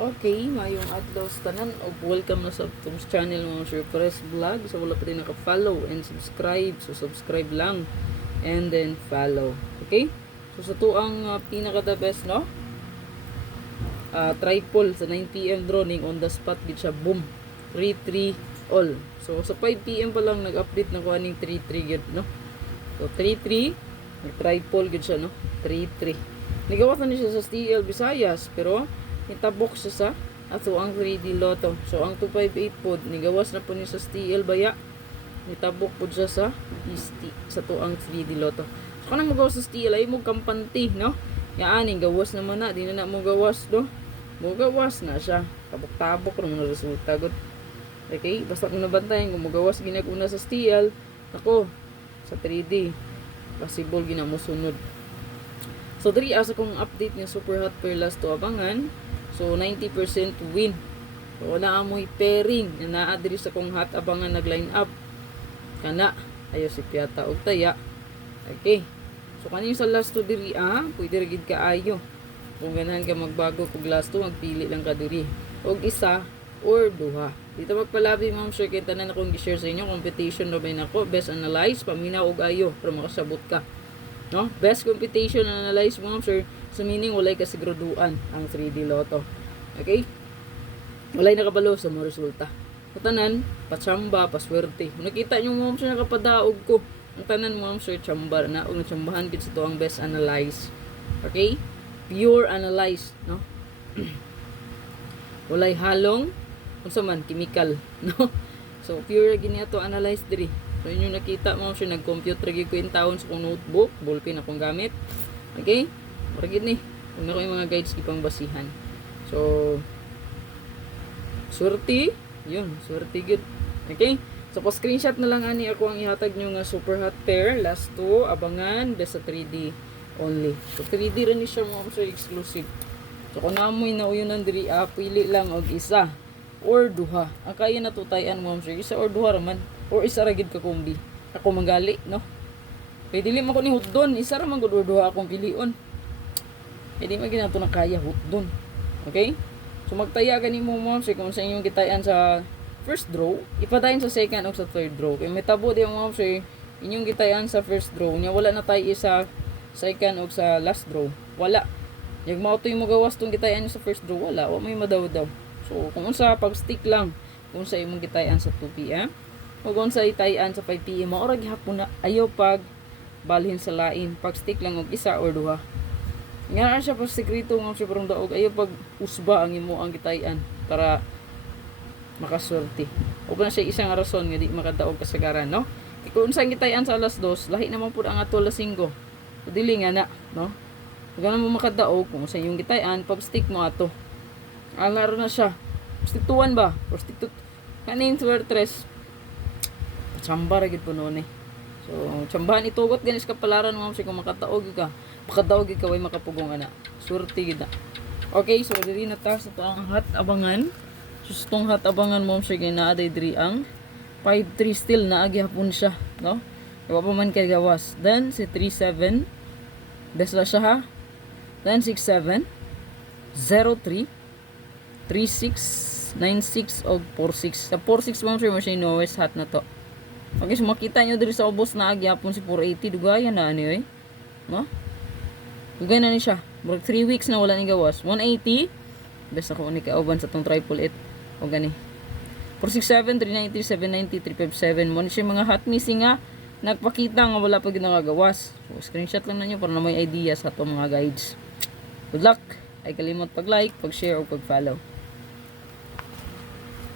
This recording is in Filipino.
Okay, mayong adlaw sa tanan o welcome na sa itong channel mga Sir Press Vlog. So wala pa rin naka-follow and subscribe. So subscribe lang and then follow. Okay? So sa tuang pinaka the best, no? Triple sa 9 PM droning on the spot gid siya, boom. 3-3 all. So sa 5 PM pa lang nag-update na ko aning 3-3 gid, no? So 3-3 triple gid siya, no? 3-3. Nigawas na ni siya sa STL Visayas pero itabok siya sa ato ang 3D Lotto. So ang 258 pod nigawas na po ni sa STL Baya. Nitabok pod siya sa ST sa to ang 3D Lotto. So kanang magawas sa STL ay mo kampante, no? Yaaning gawas naman na, di na mo gawas do. Mo gawas na siya. Tabok-tabok ra mo resulta gud. Okay, basta mo nabantayan kung magawas ginaguna sa STL, ako sa 3D possible gina mo sunod. So diri asa kong update nga super hot per last to abangan. So 90% win. So wala amoy pairing na naa diri sa kong hot abangan nag-line up. Kana ayo si Piata og Taya. Okay. So kanin sa last to diri pwede ra gid kaayo. Kung ganahan ka magbago kog last to, magpili lang ka diri. Og isa or duha. Dito magpalabi ma'am sure kay tanan akong gi-share sa inyo competition na ba nako best analyze paminaw og ayo para makasabot ka. No? Best competition analyze mo sir sa meaning walay kasiguraduan ang 3D Lotto. Okay? Walay nakabalo sa mga resulta. Tanan, patsamba, paswerte. Kung nakita nyo mo sir nakapadaog ko, ang tanan mo sir tsamba na o natsambahan gid sa to ang best analyze. Okay? Pure analyze, no? Walay halong unsa man chemical, no? So pure gini ato analyze diri. So inyo nakita mo siya nag-compute lagi ko in taon sa kong notebook, ballpen akong gamit. Okay? Mura gid ni. Kung na ko yung mga guides gipang basihan. So swerte, yun, swerte gid. Okay? So pa-screenshot na lang ani ako ang ihatag nyo nga super hot pair last 2 abangan des sa 3D only. So 3D rin ni siya mo sa exclusive. So kung namoy na uyunan diri pili lang og isa or duha. Ang kaya natutayan mo sir, isa or duha raman. Or isa ra gid ka kombi. Ako manggali, no? Kay dili man ko ni hutdon, isa ra man gud or duha akong pilion. Kay di man gid nato na kaya hutdon. Okay? So magtaya gani mo sir kung sa inyong gitayan sa first draw, ipadayon sa second o sa third draw. Kay may tabo di mo sir, inyong gitayan sa first draw, nya wala na tay isa second o sa last draw. Wala. Yung mauto yung magawas tong gitayan sa first draw, wala. Wa may madaw-daw. So, kung unsa pag stick lang, kung sa imong gitayan sa 2 PM, o kung sa itayan sa 5 PM, maura gihapon na ayaw pag balhin sa lain, pag stick lang og isa or duha. Nga siya pag sekreto nga siya parang daog, ayaw pag usba ang imo ang gitayan para makaswerte. O kung siya isang rason nga di makadaog kasagaran, no? Kung unsa ang gitayan sa alas 2, lahi naman pud ang ato alas 5. So, dili nga na, no? Kung mo makadaog, kung sa iyong gitayan, pag stick mo ato. Alaro na siya. Stick to 1 ba? Or stick to kanin to 3. Tsamba ra gid po noon eh. So, tsambahan itugot ganis ka palaran mo kung makataog ka. Makadaog ka way makapugong ana. Surti gid na. Okay, so diri na ta sa ang hot abangan. So tong hot abangan mo siya na aday diri ang 5-3 still na agyapon siya, no? Wa pa man kay gawas. Then si 3-7 desla siya ha. Then 6-7 0-3 3-6 9-6 o 4-6. Sa 4-6 mo siya always hot na to. Okay, so makita nyo diri sa ubos na agyapon si 480. Dugayan na ano eh. No? Dugay na ni siya. 3 weeks na wala ni gawas. 180. Best ako ni kauban sa tong 888. O gani. 467, 390, 790, 357. Mo siya mga hot missing nga. Nagpakita nga wala pa ginagawas. So, screenshot lang na nyo para na may idea sa itong mga guides. Good luck. Ay kalimot pag-like, pag-share o pag-follow.